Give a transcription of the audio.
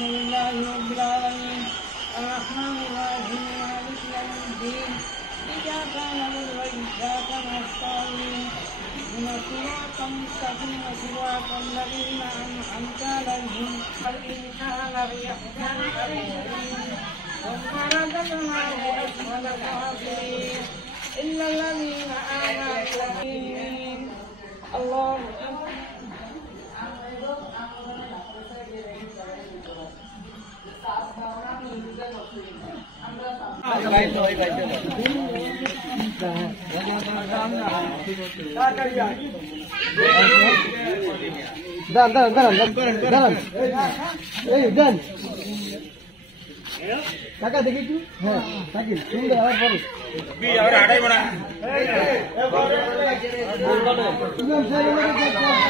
لله رب العالمين الرحمن الرحيم مالك يوم الدين إياك نعبد وإياك نستعين اهدنا الصراط المستقيم صراط الذين أنعمت عليهم والإنسان ليحزن عليهم ثم رددناه أسفل السافلين إلا الذين آمنوا الله দাঁড়ান টাকা দেখি একটু হ্যাঁ থাকি সুন্দর আবার পরে